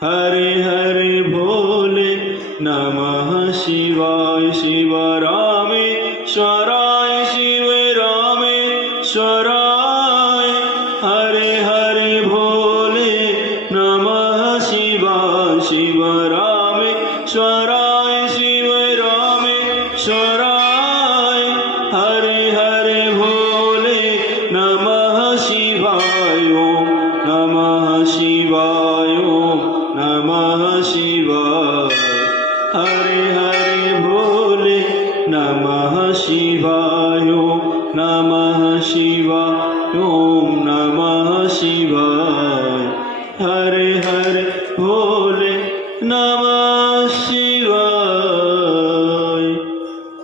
हरे हरे भोले नमः शिवाय। शिव रामेश्वराय शिव रामेश्वराय। हरे हरे भोले नमः शिवाय। शिव रामेश्वराय शिव रामेश्वराय। हरे हरे भोले नमः शिवाय। ओम नमः शिवाय। ओम नमः शिवाय। हरे हरे भोले नमः शिवाय। ओम नमः शिवाय। ओम नमः शिवाय। हरे हरे भोले नमः शिवाय।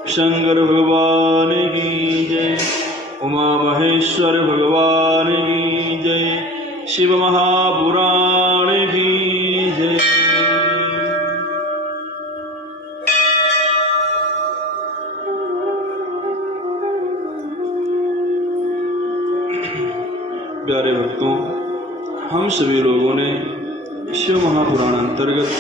शंकर भगवान की जय। उमा महेश्वर भगवान की जय। शिव महापुराण की जय। प्यारे भक्तों, हम सभी लोगों ने शिव महापुराण अंतर्गत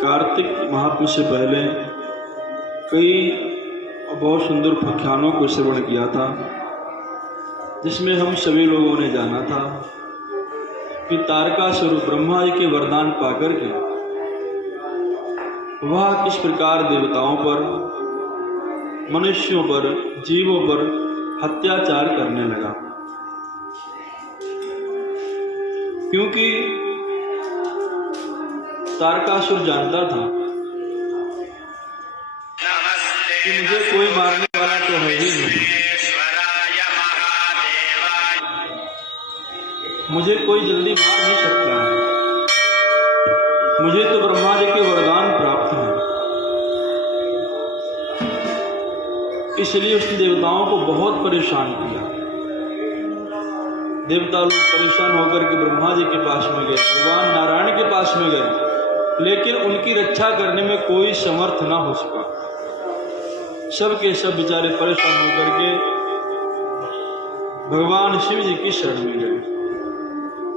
कार्तिक महात्म्य से पहले कई बहुत सुंदर उपाख्यानों को श्रवण किया था, जिसमें हम सभी लोगों ने जाना था कि तारकासुर ब्रह्मा जी के वरदान पाकर के वह किस प्रकार देवताओं पर, मनुष्यों पर, जीवों पर अत्याचार करने लगा। क्योंकि तारकासुर जानता था कि मुझे कोई मारने वाला तो है ही नहीं, मुझे कोई जल्दी मार नहीं सकता है, मुझे तो ब्रह्मा जी के वरदान प्राप्त हैं। इसलिए उसने देवताओं को बहुत परेशान किया। देवता लोग परेशान होकर के ब्रह्मा जी के पास में गए, भगवान नारायण के पास में गए, लेकिन उनकी रक्षा करने में कोई समर्थ ना हो सका। सब के सब बेचारे परेशान होकर के भगवान शिव जी की शरण में गए।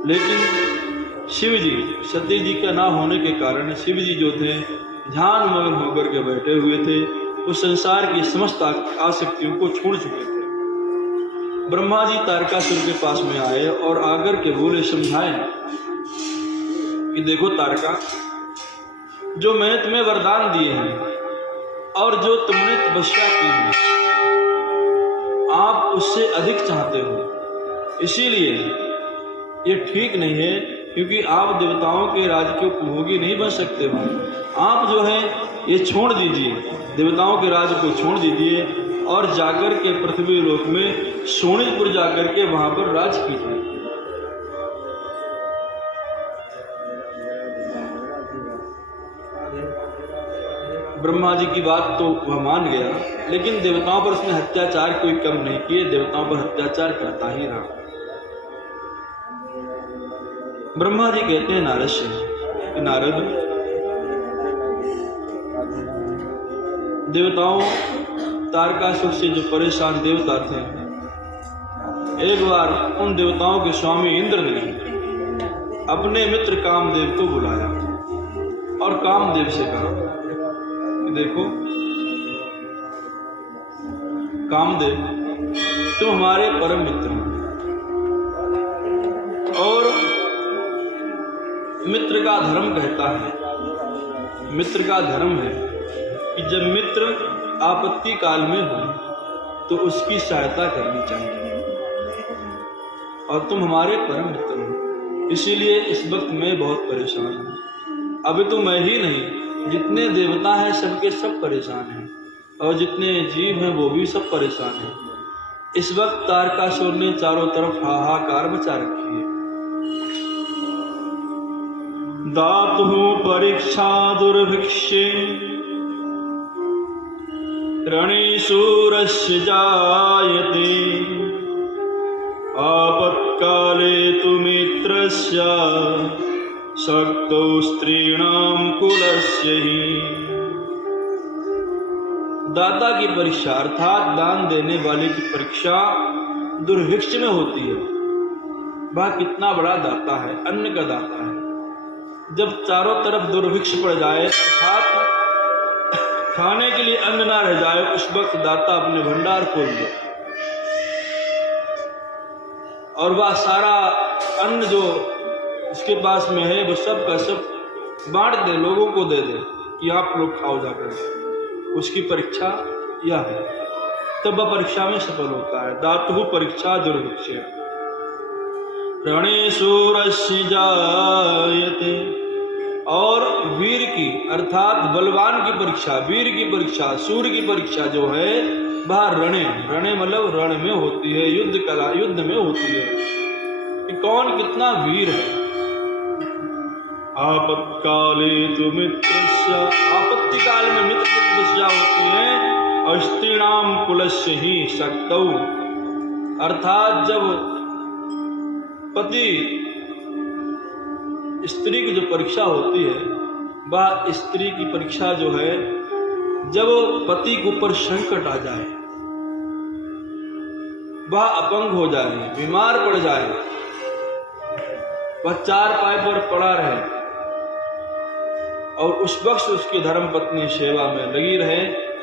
लेकिन शिव जी, सती जी का ना होने के कारण शिव जी जो थे ध्यान मग्न होकर के बैठे हुए थे, उस संसार की समस्त आसक्तियों को छोड़ चुके थे। ब्रह्मा जी तारकासुर के पास में आए और आकर के बोले, समझाए कि देखो तारका, जो मैंने तुम्हें वरदान दिए हैं और जो तुमने तपस्या की है, आप उससे अधिक चाहते हो। इसीलिए ये ठीक नहीं है, क्योंकि आप देवताओं के राज के उपभोगी नहीं बन सकते हो। आप जो है ये छोड़ दीजिए, देवताओं के राज को छोड़ दीजिए और जाकर के पृथ्वी लोक में शोणितपुर जाकर के वहां पर राज कीजिए। ब्रह्मा जी की बात तो वह मान गया, लेकिन देवताओं पर उसने अत्याचार कोई कम नहीं किए, देवताओं पर अत्याचार करता ही रहा। ब्रह्मा जी कहते हैं नारद से कि नारद, देवताओं तारकासुर से जो परेशान देवता थे, एक बार उन देवताओं के स्वामी इंद्र ने अपने मित्र कामदेव को बुलाया और कामदेव से कहा कि देखो कामदेव, तुम हमारे परम मित्र हो और मित्र का धर्म कहता है, मित्र का धर्म है कि जब मित्र आपत्ति काल में हो तो उसकी सहायता करनी चाहिए, और तुम हमारे परम मित्र हो। इसीलिए इस वक्त मैं बहुत परेशान हूँ। अभी तो मैं ही नहीं, जितने देवता हैं सबके सब परेशान हैं, और जितने जीव हैं वो भी सब परेशान हैं। इस वक्त तारकासुर ने चारों तरफ हाहाकार मचा रखी है। दातुः परीक्षा दुर्भिक्षे रणे शूरस्य जायते आपत्काले तु मित्रस्य शक्तो स्त्रीणां कुलस्य हि। दाता की परीक्षा अर्थात दान देने वाले की परीक्षा दुर्भिक्ष में होती है। वह कितना बड़ा दाता है, अन्न का दाता है। जब चारों तरफ दुर्भिक्ष पड़ जाए, अर्थात खाने के लिए अन्न ना रह जाए, उस वक्त दाता अपने भंडार खोल दे और वह सारा अन्न जो उसके पास में है वो सब का सब बांट दे, लोगों को दे दे कि आप लोग खाओ जाकर। उसकी परीक्षा यह है, तब वह परीक्षा में सफल होता है। दातुः परीक्षा दुर्भिक्ष रणे शूरस्य जायते, और वीर की अर्थात बलवान की परीक्षा, वीर की परीक्षा, सूर्य की परीक्षा जो है वह रणे मतलब रण में होती है, युद्ध कला, युद्ध में होती है कि कौन कितना वीर है। आपत्काले तु मित्रस्य, आपत्ति काल में मित्र की तपस्या होती है। और स्त्रीणाम कुलस्य ही शक्तौ, अर्थात जब पति स्त्री की जो परीक्षा होती है, वह स्त्री की परीक्षा जो है जब पति के ऊपर संकट आ जाए, वह अपंग हो जाए, बीमार पड़ जाए, वह चारपाई पर पड़ा रहे और उस वक्त उसकी धर्म पत्नी सेवा में लगी रहे,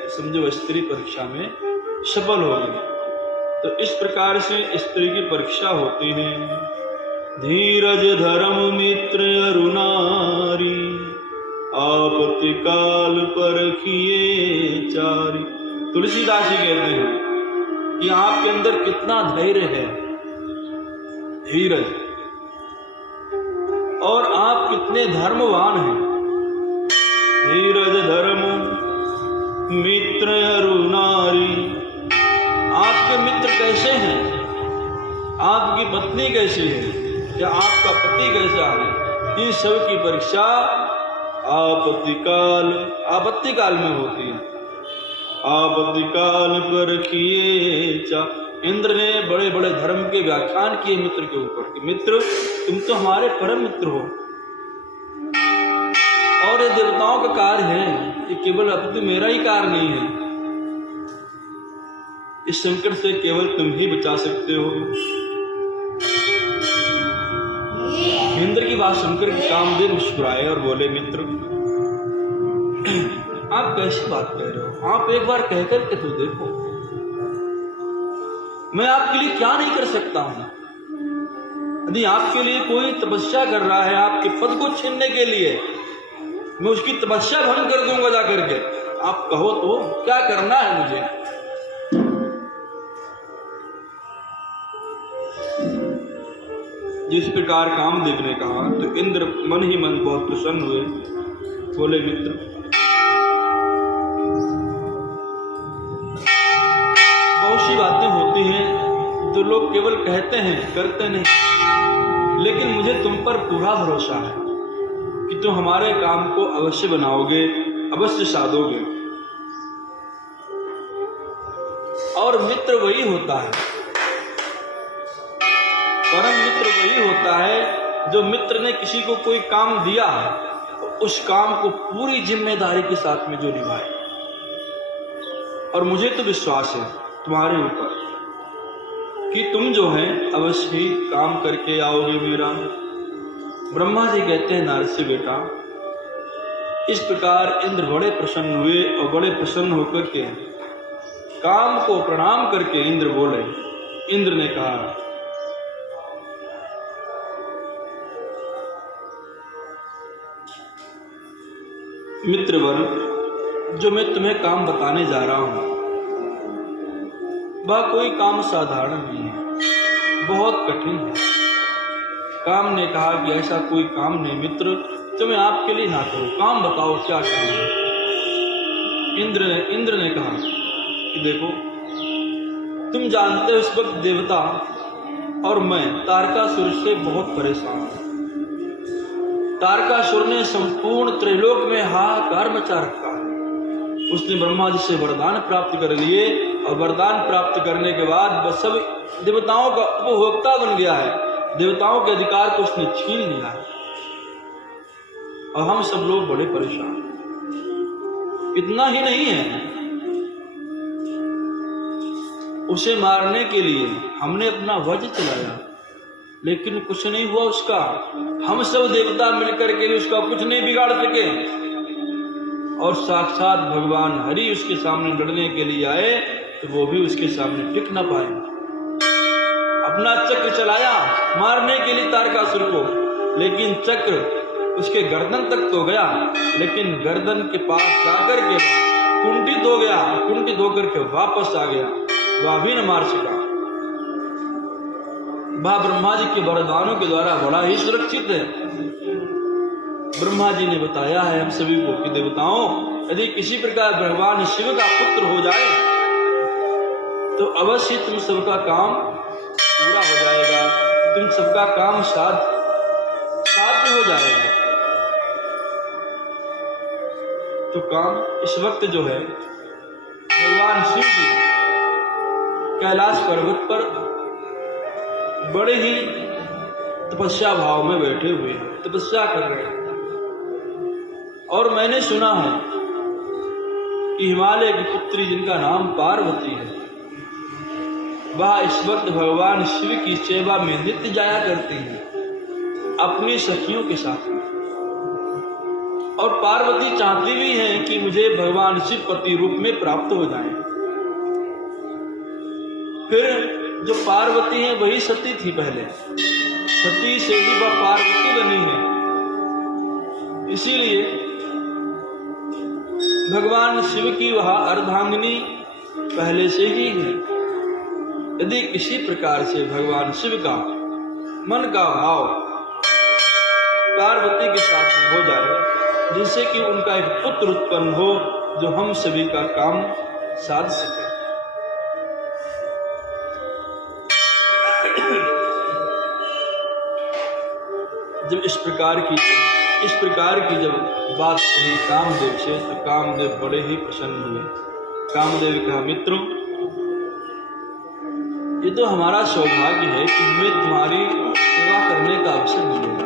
समझो वह स्त्री परीक्षा में सफल हो गई। तो इस प्रकार से स्त्री की परीक्षा होती है। धीरज धर्म मित्र अरुणारी, आपत्ति काल परखिए चारी। तुलसीदास जी कहते हैं कि आपके अंदर कितना धैर्य है, धीरज, और आप कितने धर्मवान हैं। धीरज धर्म मित्र अरुणारी, आपके मित्र कैसे हैं, आपकी पत्नी कैसी है, या आपका पति कैसा है, इन सब की परीक्षा आपत्ति काल में होती है। आपत्ति काल पर किए चा, इंद्र ने बड़े बड़े धर्म के व्याख्यान किए मित्र के ऊपर कि मित्र तुम तो हमारे परम मित्र हो, और ये देवताओं का कार्य है, ये केवल अपने मेरा ही कार्य नहीं है, इस संकट से केवल तुम ही बचा सकते हो। इंद्र की बात सुनकर कामदेव मुस्कुराए और बोले, मित्र आप कैसी बात कह रहे हो, आप एक बार कहकर के तो देखो, मैं आपके लिए क्या नहीं कर सकता हूं। यदि आपके लिए कोई तपस्या कर रहा है आपके पद को छीनने के लिए, मैं उसकी तपस्या भंग कर दूंगा जाकर के। आप कहो तो क्या करना है मुझे। जिस प्रकार कामदेव ने कहा तो इंद्र मन ही मन बहुत प्रसन्न हुए, बोले, मित्र बहुत सी बातें होती हैं जो लोग केवल कहते हैं, करते नहीं, लेकिन मुझे तुम पर पूरा भरोसा है कि तुम हमारे काम को अवश्य बनाओगे, अवश्य साधोगे। और मित्र वही होता है, परम मित्र वही होता है जो मित्र ने किसी को कोई काम दिया तो उस काम को पूरी जिम्मेदारी के साथ में जो निभाए। और मुझे तो विश्वास है तुम्हारे ऊपर कि तुम जो है अवश्य ही काम करके आओगे मेरा। ब्रह्मा जी कहते हैं, नारद से बेटा, इस प्रकार इंद्र बड़े प्रसन्न हुए और बड़े प्रसन्न होकर के काम को प्रणाम करके इंद्र बोले। इंद्र ने कहा, मित्रवर, जो मैं तुम्हें काम बताने जा रहा हूं वह कोई काम साधारण नहीं है, बहुत कठिन है। काम ने कहा कि ऐसा कोई काम नहीं मित्र जो मैं आपके लिए ना करूं, काम बताओ क्या काम है। इंद्र ने कहा कि देखो, तुम जानते हो इस वक्त देवता और मैं तारकासुर से बहुत परेशान हूं। तारकासुर ने संपूर्ण त्रिलोक में हाहाकार मचा रखा है। उसने ब्रह्मा जी से वरदान प्राप्त कर लिए और वरदान प्राप्त करने के बाद वह सब देवताओं का उपभोक्ता बन गया है, देवताओं के अधिकार को उसने छीन लिया है और हम सब लोग बड़े परेशान। इतना ही नहीं है, उसे मारने के लिए हमने अपना वज्र चलाया, लेकिन कुछ नहीं हुआ उसका। हम सब देवता मिलकर के भी उसका कुछ नहीं बिगाड़ सके। और साक्षात भगवान हरि उसके सामने लड़ने के लिए आए तो वो भी उसके सामने टिक न पाए। अपना चक्र चलाया मारने के लिए तारकासुर को, लेकिन चक्र उसके गर्दन तक तो गया, लेकिन गर्दन के पास जाकर के कुंठित हो गया। कुंठित होकर के वापस आ गया, वह भी न मार सका। वह ब्रह्मा जी के वरदानों के द्वारा बड़ा ही सुरक्षित है। ब्रह्मा जी ने बताया है हम सभी को कि देवताओं, यदि किसी प्रकार भगवान शिव का पुत्र हो जाए तो अवश्य तुम सबका काम पूरा हो जाएगा, तुम सबका काम साध्य हो जाएगा। तो काम इस वक्त जो है, भगवान शिव जी कैलाश पर्वत पर बड़े ही तपस्या भाव में बैठे हुए हैं, तपस्या कर रहे हैं। और मैंने सुना है कि हिमालय की पुत्री जिनका नाम पार्वती है, वह इस वक्त भगवान शिव की सेवा में नित्य जाया करती है अपनी सखियों के साथ में। और पार्वती चाहती भी है कि मुझे भगवान शिव पति रूप में प्राप्त हो जाए। फिर जो पार्वती है वही सती थी पहले, सती से ही वह पार्वती बनी है। इसीलिए भगवान शिव की वह अर्धांगिनी पहले से ही है। यदि किसी प्रकार से भगवान शिव का मन का भाव पार्वती के साथ में हो जाए, जिससे कि उनका एक पुत्र उत्पन्न हो जो हम सभी का काम साध सके। जब इस प्रकार की जब बात सुनी कामदेव से, तो कामदेव बड़े ही प्रसन्न हुए। कामदेव कहा, मित्रों, ये तो हमारा सौभाग्य है कि हमें तुम्हारी सेवा करने का अवसर मिलेगा।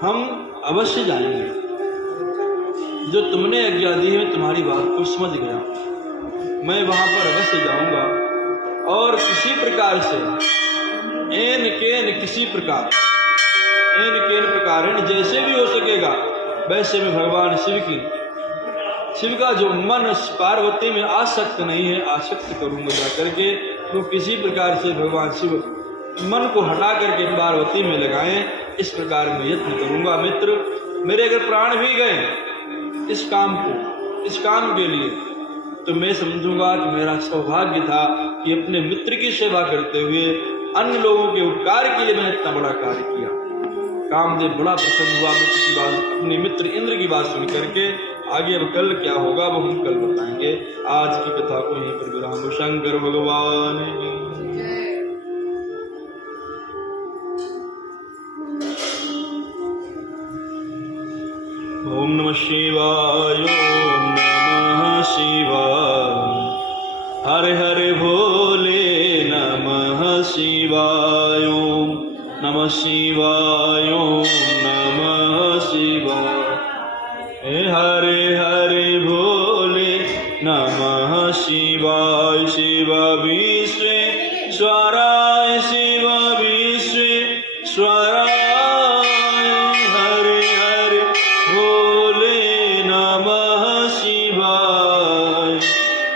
हम अवश्य जाएंगे। जो तुमने आज्ञा दी है, तुम्हारी बात को समझ गया। मैं वहां पर अवश्य जाऊंगा और किसी प्रकार से किसी प्रकार जैसे भी हो सकेगा वैसे मैं भगवान शिव का जो मन पार्वती में आसक्त नहीं है, आसक्त करूंगा जाकर के। तो किसी प्रकार से भगवान शिव मन को हटा करके पार्वती में लगाएं, इस प्रकार मैं यत्न करूंगा। मित्र, मेरे अगर प्राण भी गए इस काम के लिए, तो मैं समझूंगा कि मेरा सौभाग्य था कि अपने मित्र की सेवा करते हुए अन्य लोगों के उपकार के लिए मैंने इतना बड़ा कार्य किया। कामदेव बड़ा प्रसन्न हुआ मित्र की बात, अपने मित्र इंद्र की बात सुन करके। आगे अब कल क्या होगा वो हम कल बताएंगे। आज की कथा को यहीं पर विराम। शंकर भगवान ओम नमः शिवाय, ओम नमः शिवाय, हरे हरे भोले नमः शिवाय, ओम नमः शिवाय, ओम नमः शिवाय, हरे हरे भोले नमः शिवाय। शिव विश्वेश्वराय, शिव विश्वेश्वराय, हरे हरे भोले नमः शिवाय।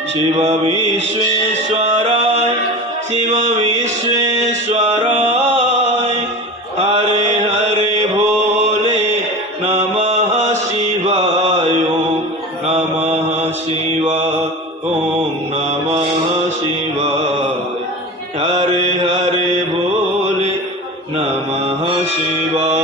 शिव विश्वेश्वराय, शिव विश्वेश्वराय, हरे हरे भोले नमः शिवाय, ओम नमः शिवाय, ओम नमः शिवाय, हरे हरे भोले नमः शिवाय।